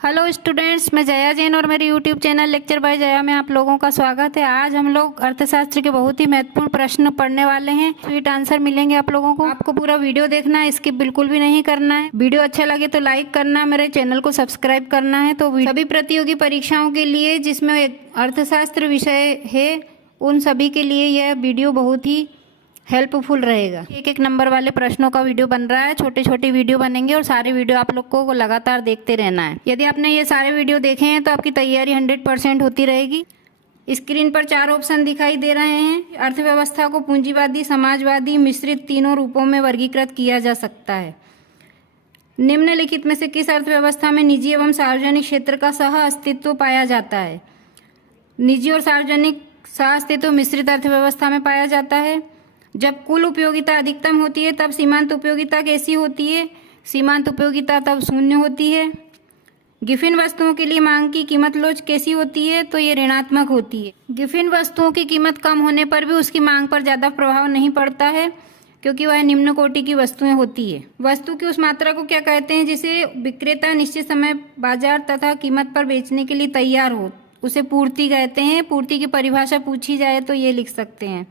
Hello students, मैं जया जैन और मेरे YouTube channel lecture by Jaya में आप लोगों का स्वागत है। आज हम लोग अर्थशास्त्र के बहुत ही महत्वपूर्ण प्रश्न पढ़ने वाले हैं। स्वीट आंसर मिलेंगे आप लोगों को। आपको पूरा वीडियो देखना है, स्किप बिल्कुल भी नहीं करना है। वीडियो अच्छा लगे तो लाइक करना, मेरे चैनल को सब्सक्राइब करना है। तो सभी प्रतियोगी परीक्षाओं के लिए जिसमें अर्थशास्त्र विषय है उन सभी के लिए यह वीडियो बहुत ही हेल्पफुल रहेगा। एक एक नंबर वाले प्रश्नों का वीडियो बन रहा है, छोटे छोटे वीडियो बनेंगे और सारे वीडियो आप लोग को लगातार देखते रहना है। यदि आपने ये सारे वीडियो देखे हैं तो आपकी तैयारी 100% होती रहेगी। स्क्रीन पर 4 ऑप्शन दिखाई दे रहे हैं। अर्थव्यवस्था को पूंजीवादी, समाजवादी, मिश्रित तीनों रूपों में वर्गीकृत किया जा सकता है। निम्नलिखित में से किस अर्थव्यवस्था में निजी एवं सार्वजनिक क्षेत्र का सह अस्तित्व पाया जाता है? निजी और सार्वजनिक सह अस्तित्व मिश्रित अर्थव्यवस्था में पाया जाता है। जब कुल उपयोगिता अधिकतम होती है तब सीमांत उपयोगिता कैसी होती है? सीमांत उपयोगिता तब शून्य होती है। गिफिन वस्तुओं के लिए मांग की कीमत लोच कैसी होती है? तो ये ऋणात्मक होती है। गिफिन वस्तुओं की कीमत कम होने पर भी उसकी मांग पर ज्यादा प्रभाव नहीं पड़ता है क्योंकि वह निम्न कोटि की वस्तुएं होती है। वस्तु की उस मात्रा को क्या कहते हैं जिसे विक्रेता निश्चित समय बाजार तथा कीमत पर बेचने के लिए तैयार हो? उसे पूर्ति कहते हैं। पूर्ति की परिभाषा पूछी जाए तो ये लिख सकते हैं।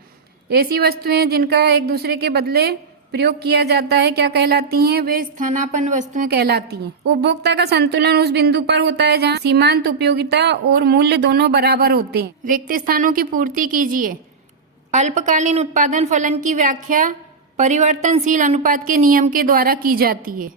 ऐसी वस्तुएं जिनका एक दूसरे के बदले प्रयोग किया जाता है क्या कहलाती हैं? वे स्थानापन्न वस्तुएं कहलाती हैं। उपभोक्ता का संतुलन उस बिंदु पर होता है जहां सीमांत उपयोगिता और मूल्य दोनों बराबर होते हैं। रिक्त स्थानों की पूर्ति कीजिए। अल्पकालीन उत्पादन फलन की व्याख्या परिवर्तनशील अनुपात के नियम के द्वारा की जाती है।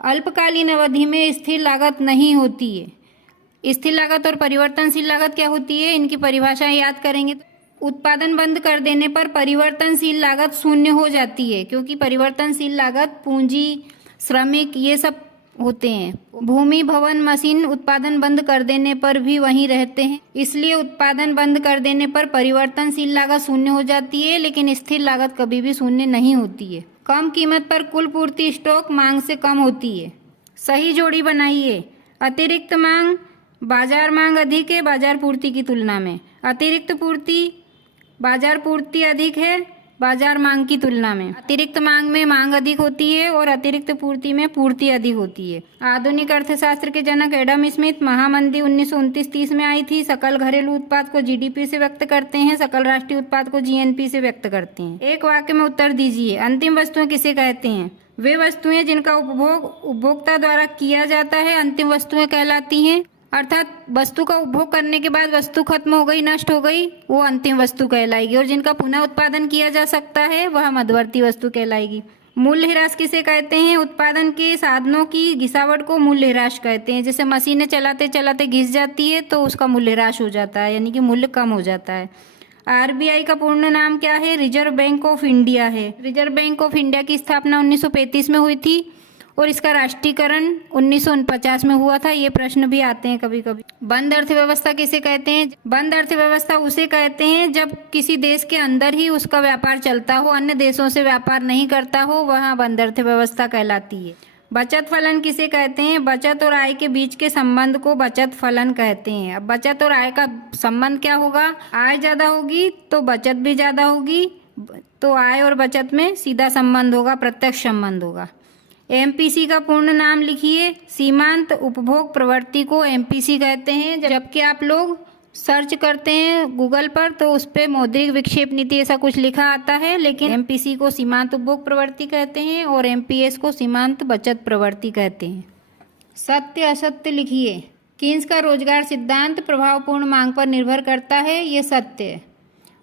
अल्पकालीन अवधि में स्थिर लागत नहीं होती है। स्थिर लागत और परिवर्तनशील लागत क्या होती है? इनकी परिभाषा याद करेंगे। उत्पादन बंद कर देने पर परिवर्तनशील लागत शून्य हो जाती है क्योंकि परिवर्तनशील लागत पूंजी, श्रमिक ये सब होते हैं। भूमि, भवन, मशीन उत्पादन बंद कर देने पर भी वहीं रहते हैं, इसलिए उत्पादन बंद कर देने पर परिवर्तनशील लागत शून्य हो जाती है, लेकिन स्थिर लागत कभी भी शून्य नहीं होती है। कम कीमत पर कुल पूर्ति स्टॉक मांग से कम होती है। सही जोड़ी बनाइए। अतिरिक्त मांग, बाजार मांग अधिक है बाजार पूर्ति की तुलना में। अतिरिक्त पूर्ति, बाजार पूर्ति अधिक है बाजार मांग की तुलना में। अतिरिक्त मांग में मांग अधिक होती है और अतिरिक्त पूर्ति में पूर्ति अधिक होती है। आधुनिक अर्थशास्त्र के जनक एडम स्मिथ महामंदी 1929-30 में आई थी। सकल घरेलू उत्पाद को जीडीपी से व्यक्त करते हैं, सकल राष्ट्रीय उत्पाद को जीएनपी से व्यक्त करते हैं। एक वाक्य में उत्तर दीजिए। अंतिम वस्तुएं किसे कहते हैं? वे वस्तुएं जिनका उपभोग उपभोक्ता द्वारा किया जाता है अंतिम वस्तुएं कहलाती हैं। अर्थात वस्तु का उपभोग करने के बाद वस्तु खत्म हो गई, नष्ट हो गई, वो अंतिम वस्तु कहलाएगी। और जिनका पुनः उत्पादन किया जा सकता है वह मध्यवर्ती वस्तु कहलाएगी। मूल्यह्रास किसे कहते हैं? उत्पादन के साधनों की घिसावट को मूल्यह्रास कहते हैं। जैसे मशीनें चलाते चलाते घिस जाती है तो उसका मूल्यह्रास हो जाता है, यानी कि मूल्य कम हो जाता है। आरबीआई का पूर्ण नाम क्या है? रिजर्व बैंक ऑफ इंडिया है। रिजर्व बैंक ऑफ इंडिया की स्थापना 1935 में हुई थी और इसका राष्ट्रीयकरण 1949 में हुआ था। ये प्रश्न भी आते हैं कभी कभी। बंद अर्थव्यवस्था किसे कहते हैं? बंद अर्थव्यवस्था उसे कहते हैं जब किसी देश के अंदर ही उसका व्यापार चलता हो, अन्य देशों से व्यापार नहीं करता हो, वह बंद अर्थव्यवस्था कहलाती है। बचत फलन किसे कहते हैं? बचत और आय के बीच के संबंध को बचत फलन कहते हैं। अब बचत और आय का संबंध क्या होगा? आय ज्यादा होगी तो बचत भी ज्यादा होगी, तो आय और बचत में सीधा संबंध होगा, प्रत्यक्ष संबंध होगा। एमपीसी का पूर्ण नाम लिखिए। सीमांत उपभोग प्रवृत्ति को एमपीसी कहते हैं। जबकि आप लोग सर्च करते हैं गूगल पर तो उस पर मौद्रिक विक्षेप नीति ऐसा कुछ लिखा आता है, लेकिन एमपीसी को सीमांत उपभोग प्रवृत्ति कहते हैं और एमपीएस को सीमांत बचत प्रवृत्ति कहते हैं। सत्य असत्य लिखिए। कीन्स का रोजगार सिद्धांत प्रभावपूर्ण मांग पर निर्भर करता है, ये सत्य है।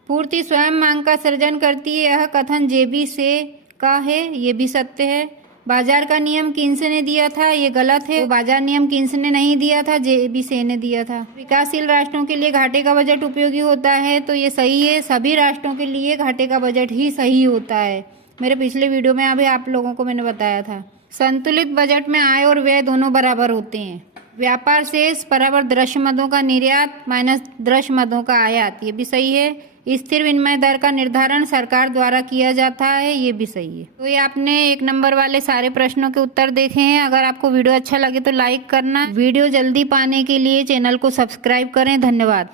पूर्ति स्वयं मांग का सृजन करती है, यह कथन जेबी से का है, ये भी सत्य है। बाजार का नियम कीन्स ने दिया था, ये गलत है। तो बाजार नियम कीन्स ने नहीं दिया था, जेबी से ने दिया था। विकासशील राष्ट्रों के लिए घाटे का बजट उपयोगी होता है, तो ये सही है। सभी राष्ट्रों के लिए घाटे का बजट ही सही होता है। मेरे पिछले वीडियो में अभी आप लोगों को मैंने बताया था। संतुलित बजट में आय और व्यय दोनों बराबर होते हैं। व्यापार शेष बराबर दृश्य मदों का निर्यात माइनस दृश्य मदों का आयात, ये भी सही है। स्थिर विनिमय दर का निर्धारण सरकार द्वारा किया जाता है, ये भी सही है। तो ये आपने 1 नंबर वाले सारे प्रश्नों के उत्तर देखे हैं। अगर आपको वीडियो अच्छा लगे तो लाइक करना। वीडियो जल्दी पाने के लिए चैनल को सब्सक्राइब करें। धन्यवाद।